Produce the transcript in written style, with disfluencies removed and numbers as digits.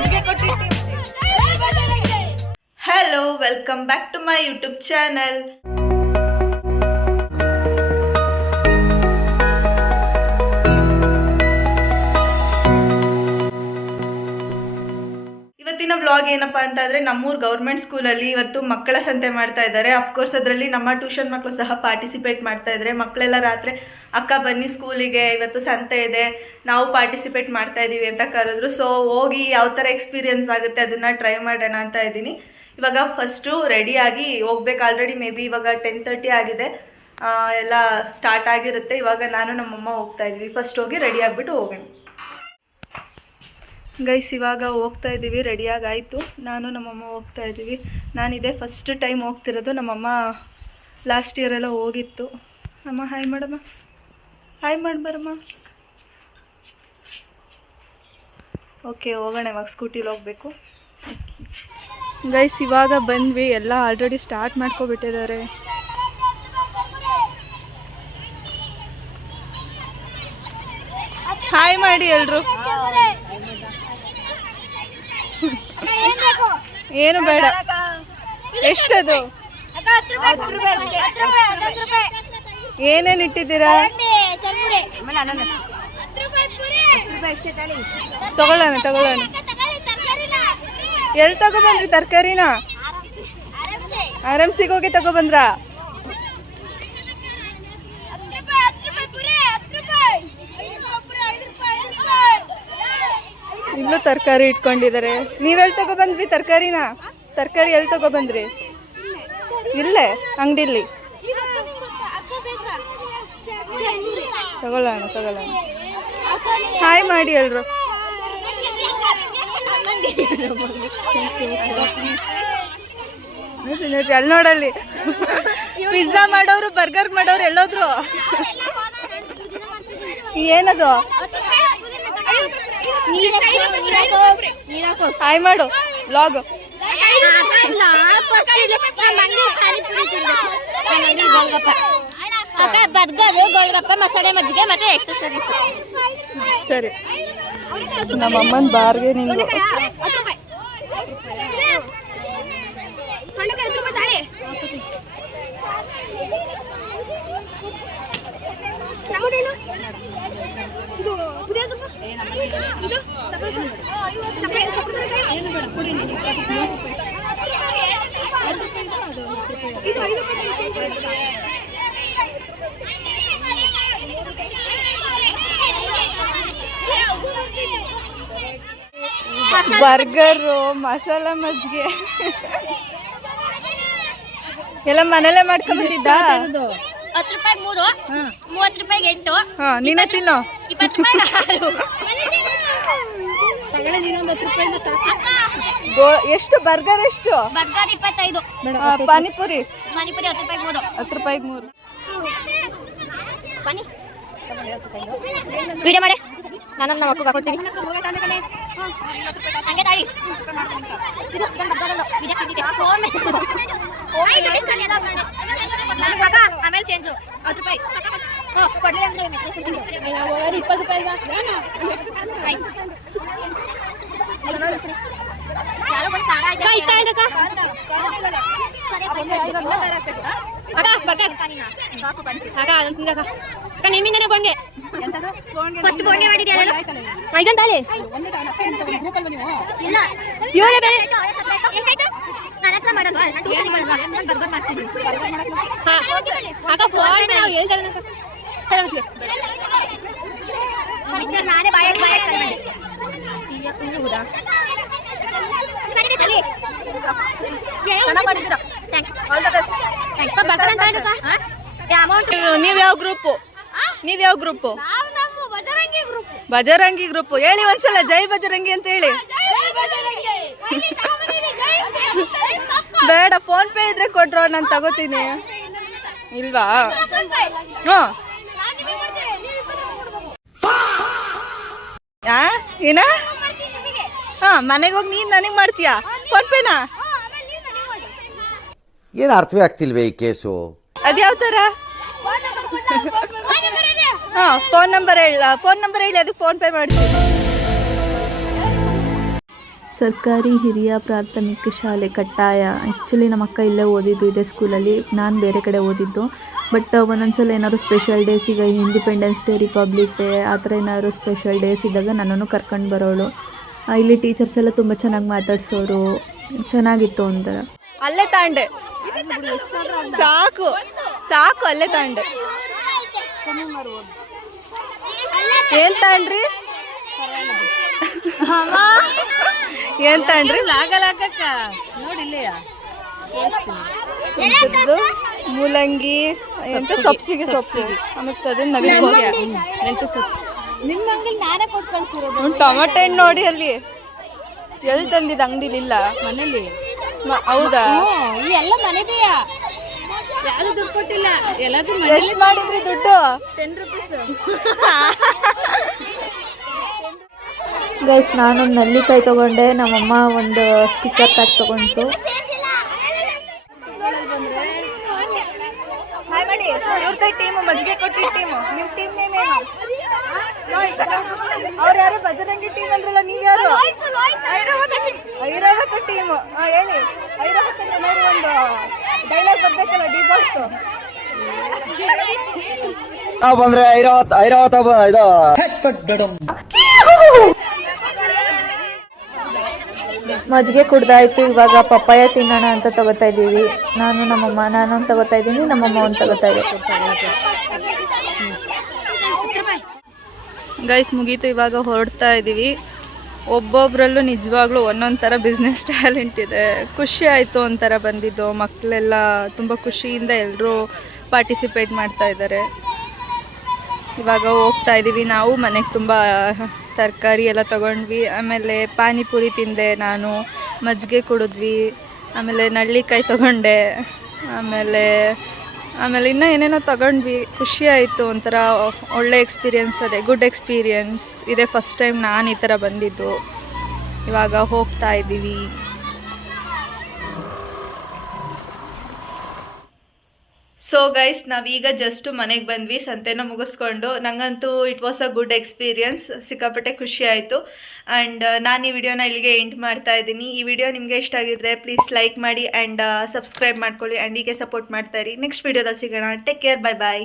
ಮಜ್ಜಿಗೆ ಕೊಟ್ಟಿರ್ತೀವಿ. Hello, welcome back to my YouTube channel. ಇವತ್ತಿನ ವ್ಲಾಗ್ ಏನಪ್ಪಾ ಅಂತ ಅಂದರೆ, ನಮ್ಮೂರು ಗೌರ್ಮೆಂಟ್ ಸ್ಕೂಲಲ್ಲಿ ಇವತ್ತು ಮಕ್ಕಳ ಸಂತೆ ಮಾಡ್ತಾ ಇದ್ದಾರೆ. ಅಫ್ಕೋರ್ಸ್ ಅದರಲ್ಲಿ ನಮ್ಮ ಟ್ಯೂಷನ್ ಮಕ್ಕಳು ಸಹ ಪಾರ್ಟಿಸಿಪೇಟ್ ಮಾಡ್ತಾ ಇದ್ದಾರೆ. ಮಕ್ಕಳೆಲ್ಲ ರಾತ್ರಿ ಅಕ್ಕ ಬನ್ನಿ ಸ್ಕೂಲಿಗೆ, ಇವತ್ತು ಸಂತೆ ಇದೆ, ನಾವು ಪಾರ್ಟಿಸಿಪೇಟ್ ಮಾಡ್ತಾ ಇದ್ದೀವಿ ಅಂತ ಕರೆದ್ರು. ಸೊ ಹೋಗಿ ಯಾವ ಥರ ಎಕ್ಸ್ಪೀರಿಯನ್ಸ್ ಆಗುತ್ತೆ ಅದನ್ನು ಟ್ರೈ ಮಾಡೋಣ ಅಂತ ಇದ್ದೀನಿ. ಇವಾಗ ಫಸ್ಟು ರೆಡಿಯಾಗಿ ಹೋಗ್ಬೇಕು. ಆಲ್ರೆಡಿ ಮೇ ಬಿ ಇವಾಗ 10:30 ಆಗಿದೆ, ಎಲ್ಲ ಸ್ಟಾರ್ಟ್ ಆಗಿರುತ್ತೆ. ಇವಾಗ ನಾನು ನಮ್ಮಮ್ಮ ಹೋಗ್ತಾ ಇದ್ದೀವಿ. ಫಸ್ಟ್ ಹೋಗಿ ರೆಡಿ ಆಗಿಬಿಟ್ಟು ಹೋಗೋಣ. ಗೈಸ್, ಇವಾಗ ಹೋಗ್ತಾ ಇದ್ದೀವಿ, ರೆಡಿಯಾಗಿ ಆಯಿತು. ನಾನು ನಮ್ಮಮ್ಮ ಹೋಗ್ತಾ ಇದ್ದೀವಿ. ನಾನಿದೆ ಫಸ್ಟ್ ಟೈಮ್ ಹೋಗ್ತಿರೋದು. ನಮ್ಮಮ್ಮ ಲಾಸ್ಟ್ ಇಯರೆಲ್ಲ ಹೋಗಿತ್ತು. ಅಮ್ಮ ಹಾಯ್ ಮಾಡಮ್ಮ, ಹಾಯ್ ಮಾಡ್ಬಾರಮ್ಮ. ಓಕೆ, ಹೋಗೋಣ. ಇವಾಗ ಸ್ಕೂಟಿಲಿ ಹೋಗಬೇಕು. ಗೈಸ್, ಇವಾಗ ಬಂದ್ವಿ. ಎಲ್ಲ ಆಲ್ರೆಡಿ ಸ್ಟಾರ್ಟ್ ಮಾಡ್ಕೊಬಿಟ್ಟಿದ್ದಾರೆ. ಹಾಯ್ ಮಾಡಿ ಎಲ್ರು. ಏನು ಬೇಡ. ಎಷ್ಟದು? ಏನೇನು ಇಟ್ಟಿದ್ದೀರಾ? ತಗೊಳ್ಳೋಣ. ಎಲ್ಲಿ ತಗೊಬಂದ್ರಿ ತರಕಾರಿನ? ಆರಾಮ್ಸಿಗೆ ಹೋಗಿ ತಗೊಬಂದ್ರಾ? ಇಲ್ಲೂ ತರಕಾರಿ ಇಟ್ಕೊಂಡಿದ್ದಾರೆ. ನೀವೆಲ್ಲಿ ತಗೊಬಂದ್ರಿ ತರಕಾರಿನ? ತರಕಾರಿ ಎಲ್ಲಿ ತಗೊಬಂದ್ರಿ? ಇಲ್ಲೇ ಅಂಗಡಿಲಿ. ತಗೊಳ್ಳೋಣ. ಹಾಯ್ ಮಾಡಿ ಎಲ್ರು. ಅಲ್ಲಿ ನೋಡಲ್ಲಿ ಪಿಜ್ಜಾ ಮಾಡೋರು, ಬರ್ಗರ್ ಮಾಡೋರು ಎಲ್ಲೋದ್ರು? ಏನದು? ಹಾಯ್ ಮಾಡು ವ್ಲಾಗ್. ಬರ್ಗರ್, ಗೋಲ್ಗಪ್ಪ, ಮಸಾಲೆ ಮಜ್ಜಿಗೆ ಮತ್ತೆ ಎಕ್ಸಸರೀಸ್. ಸರಿ, ನಮ್ಮಮ್ಮನ ಬಾರ್ಗೆ ನಿಂಗು. ಬರ್ಗರು, ಮಸಾಲ ಮಜ್ಜಿಗೆ ಎಲ್ಲ ಮನೇಲೆ ಮಾಡ್ಕೊಂಡ್ಬಿಟ್ಟಿದ್ದ. 10 ರೂಪಾಯಿ 3, 30 ರೂಪಾಯಿಗೆ 8. ನೀನೇ ತಿನ್ನು. 20 ರೂಪಾಯಿ 6. ಎಷ್ಟು ಬರ್ಗರ್? ಎಷ್ಟು ಬರ್ಗರ್? 25. ಪಾನಿಪುರಿ? 10 ರೂಪಾಯಿಗೆ 3. 10 ರೂಪಾಯಿಗೆ 3. ಬನ್ನಿ ವಿಡಿಯೋ ಮಾಡಿ, ನಾನು ನಮ್ಮ ಅಕ್ಕಗೆ ಕೊಡ್ತೀನಿ. ಹಂಗೆ ತಾಳಿ. ಆಮೇಲೆ ಚೇಂಜು 10 ರೂಪಾಯಿ ಕೊಡ್ಲಿ ಅಂದ್ರೆ 20 ರೂಪಾಯಿ. ನಿಮ್ಮಿಂದನೇ ಬೋಂಗೆ ಫಸ್ಟ್ ಬೋಂಗೆ ಮಾಡಿದ್ಯಾ? ಇದೊಂದಾಳಿ ಇಲ್ಲ, ಇವರೇ ಬೇರೆ. ಎಷ್ಟಾಯ್ತು? ನನ್ನ ಹತ್ರ ಮಾಡೋದು, ನಾನು ಟ್ಯೂಷನ್ ಬರ್ಗರ್ ಮಾಡ್ತೀನಿ. ನಾನೇ ಬಾಯ ನೀವ್ಯಾವ ಗ್ರೂಪು? ಬಜರಂಗಿ ಗ್ರೂಪ್. ಹೇಳಿ ಒಂದ್ಸಲ, ಜೈ ಬಜರಂಗಿ ಅಂತ ಹೇಳಿ. ಬೇಡ, ಫೋನ್ ಪೇ ಇದ್ರೆ ಕೊಟ್ರು, ನಾನು ತಗೋತೀನಿ. ಇಲ್ವಾ? ಏನ? ಮನೆಗೆ ಹೋಗಿ ನೀನ್ ನನಗೆ ಮಾಡ್ತೀಯಾ ಫೋನ್ ಪೇನಾ? ಏನು ಅರ್ಥವೇ ಆಗ್ತಿಲ್ವೇ ಈ ಕೇಸು? ಅದ್ಯಾವ ಥರ? ಫೋನ್ ನಂಬರ್ ಹೇಳಿ, ಅದಕ್ಕೆ ಫೋನ್ ಪೇ ಮಾಡ್ತೀನಿ. ಸರ್ಕಾರಿ ಹಿರಿಯ ಪ್ರಾಥಮಿಕ ಶಾಲೆ ಕಟ್ಟಾಯ. ಆ್ಯಕ್ಚುಲಿ ನಮ್ಮ ಅಕ್ಕ ಇಲ್ಲೇ ಓದಿದ್ದು ಇದೇ ಸ್ಕೂಲಲ್ಲಿ, ನಾನು ಬೇರೆ ಕಡೆ ಓದಿದ್ದು. ಬಟ್ ಒಂದೊಂದ್ಸಲ ಏನಾದ್ರು ಸ್ಪೆಷಲ್ ಡೇಸ್, ಈಗ ಇಂಡಿಪೆಂಡೆನ್ಸ್ ಡೇ, ರಿಪಬ್ಲಿಕ್ ಡೇ ಆ ಥರ ಏನಾದ್ರು ಸ್ಪೆಷಲ್ ಡೇಸ್ ಇದ್ದಾಗ ನನ್ನನ್ನು ಕರ್ಕೊಂಡು ಬರೋಳು. ಇಲ್ಲಿ ಟೀಚರ್ಸ್ ಎಲ್ಲ ತುಂಬ ಚೆನ್ನಾಗಿ ಮಾತಾಡ್ಸೋರು, ಚೆನ್ನಾಗಿತ್ತು ಒಂಥರ. ಅಲ್ಲೇ ತಾಂಡೆ ಸಾಕು ಸಾಕು, ಅಲ್ಲೇ ತಾಂಡೆ. ಏನ್ ತಾಂಡ್ರಿ ಏನ್ ತಾಂಡ್ರಿ? ಎಂಥದ್ದು? ಮೂಲಂಗಿ ಎಂತ ಸೊಪ್ಸಿಗೆ ಸೊಪ್ಪು, ಆಮೇಲೆ ನವಿಲು ಟೊಮೆಟೊ ಹಣ್ಣು ನೋಡಿ ಅಲ್ಲಿ ಎಲ್ಲಿ ತಂದಿದ್ದು? ಅಂಗಡಿಲಿ ಇಲ್ಲ, ಮನೇಲಿ. ಹೌದಾ? ಎಲ್ಲ ಮನೆದೆಯಾ, ಯಾವ್ದು ದುಡ್ಡು ಕೊಟ್ಟಿಲ್ಲ, ಎಲ್ಲಾದ್ರೂ ಎಷ್ಟು ಮಾಡಿದ್ರಿ ದುಡ್ಡು? 10 ರೂಪೀಸ್. ಗೈಸ್, ನಾನೊಂದು ನಲ್ಲಿಕಾಯಿ ತೊಗೊಂಡೆ, ನಮ್ಮಮ್ಮ ಒಂದು ಸ್ಟಿಕ್ಕರ್ ಪ್ಯಾಕ್ ತೊಗೊಂಡು. ಇವ್ರದ್ದೇ ಟೀಮು, ಮಜ್ಜಿಗೆ ಕೊಟ್ಟಿದ್ದ ಟೀಮು. ನಿಮ್ಮ ಟೀಮ್ ನೇಮ್ ಏನು? ಅವ್ರು ಯಾರು? ಬಜರಂಗಿ ಟೀಮ್ ಅಂದ್ರಲ್ಲ, ನೀವು ಯಾರು? ಐರಾವತ ಟೀಮು. ಹೇಳಿ, ಐರಾವತ ಏನಾದ್ರು ಒಂದು ಡೈಲಾಗ್ ಬರ್ಬೇಕಲ್ಲ, ಡಿ ಬಾಸ್. ಬಂದ್ರೆ ಐರಾವತ ಇದು ಮಜ್ಜಿಗೆ ಕುಡ್ದಾಯ್ತು, ಇವಾಗ ಪಪ್ಪಾಯ ತಿನ್ನೋಣ ಅಂತ ತಗೋತಾ ಇದ್ದೀವಿ. ನಮ್ಮಮ್ಮ, ನಾನೊಂದು ತಗೋತಾ ಇದ್ದೀನಿ, ನಮ್ಮಮ್ಮ ಒಂದು ತಗೋತಾ ಇದೆ. ಗೈಸ್, ಮುಗೀತು, ಇವಾಗ ಹೊರಡ್ತಾ ಇದ್ದೀವಿ. ಒಬ್ಬೊಬ್ಬರಲ್ಲೂ ನಿಜವಾಗ್ಲೂ ಒಂದೊಂದು ಥರ ಬಿಸ್ನೆಸ್ ಟ್ಯಾಲೆಂಟ್ ಇದೆ. ಖುಷಿ ಆಯಿತು ಒಂಥರ ಬಂದಿದ್ದು. ಮಕ್ಕಳೆಲ್ಲ ತುಂಬ ಖುಷಿಯಿಂದ ಎಲ್ಲರೂ ಪಾರ್ಟಿಸಿಪೇಟ್ ಮಾಡ್ತಾ ಇದ್ದಾರೆ. ಇವಾಗ ಹೋಗ್ತಾ ಇದ್ದೀವಿ ನಾವು. ಮನೆಗೆ ತುಂಬ ತರಕಾರಿ ಎಲ್ಲ ತೊಗೊಂಡ್ವಿ. ಆಮೇಲೆ ಪಾನಿಪುರಿ ತಿಂದೆ ನಾನು, ಮಜ್ಜಿಗೆ ಕುಡಿದ್ವಿ, ಆಮೇಲೆ ನಳ್ಳಿಕಾಯಿ ತೊಗೊಂಡೆ, ಆಮೇಲೆ ಇನ್ನೂ ಏನೇನೋ ತೊಗೊಂಡ್ವಿ. ಖುಷಿ ಆಯಿತು ಒಂಥರ. ಒಳ್ಳೆ ಎಕ್ಸ್ಪೀರಿಯನ್ಸ್, ಅದೇ ಗುಡ್ ಎಕ್ಸ್ಪೀರಿಯನ್ಸ್ ಇದೆ. ಫಸ್ಟ್ ಟೈಮ್ ನಾನು ಈ ಥರ ಬಂದಿದ್ದು. ಇವಾಗ ಹೋಗ್ತಾ ಇದ್ದೀವಿ. ಸೊ ಗೈಸ್, ನಾವೀಗ ಜಸ್ಟ್ ಮನೆಗೆ ಬಂದ್ವಿ, ಸಂತೆನ ಮುಗಿಸ್ಕೊಂಡು. ನನಗಂತೂ it was a good experience, ಸಿಕ್ಕಾಪಟ್ಟೆ ಖುಷಿ ಆಯಿತು. ಆ್ಯಂಡ್ ನಾನು ಈ ವಿಡಿಯೋನ ಇಲ್ಲಿಗೆ ಎಂಡ್ ಮಾಡ್ತಾ ಇದ್ದೀನಿ. ಈ ವಿಡಿಯೋ ನಿಮಗೆ ಇಷ್ಟ ಆಗಿದ್ರೆ ಪ್ಲೀಸ್ ಲೈಕ್ ಮಾಡಿ ಆ್ಯಂಡ್ ಸಬ್ಸ್ಕ್ರೈಬ್ ಮಾಡ್ಕೊಳ್ಳಿ ಆ್ಯಂಡ್ ಹೀಗೆ ಸಪೋರ್ಟ್ ಮಾಡ್ತಾ ಇರಿ. ನೆಕ್ಸ್ಟ್ ವಿಡಿಯೋದಲ್ಲಿ ಸಿಗೋಣ. ಟೇಕ್ ಕೇರ್, ಬೈ ಬಾಯ್.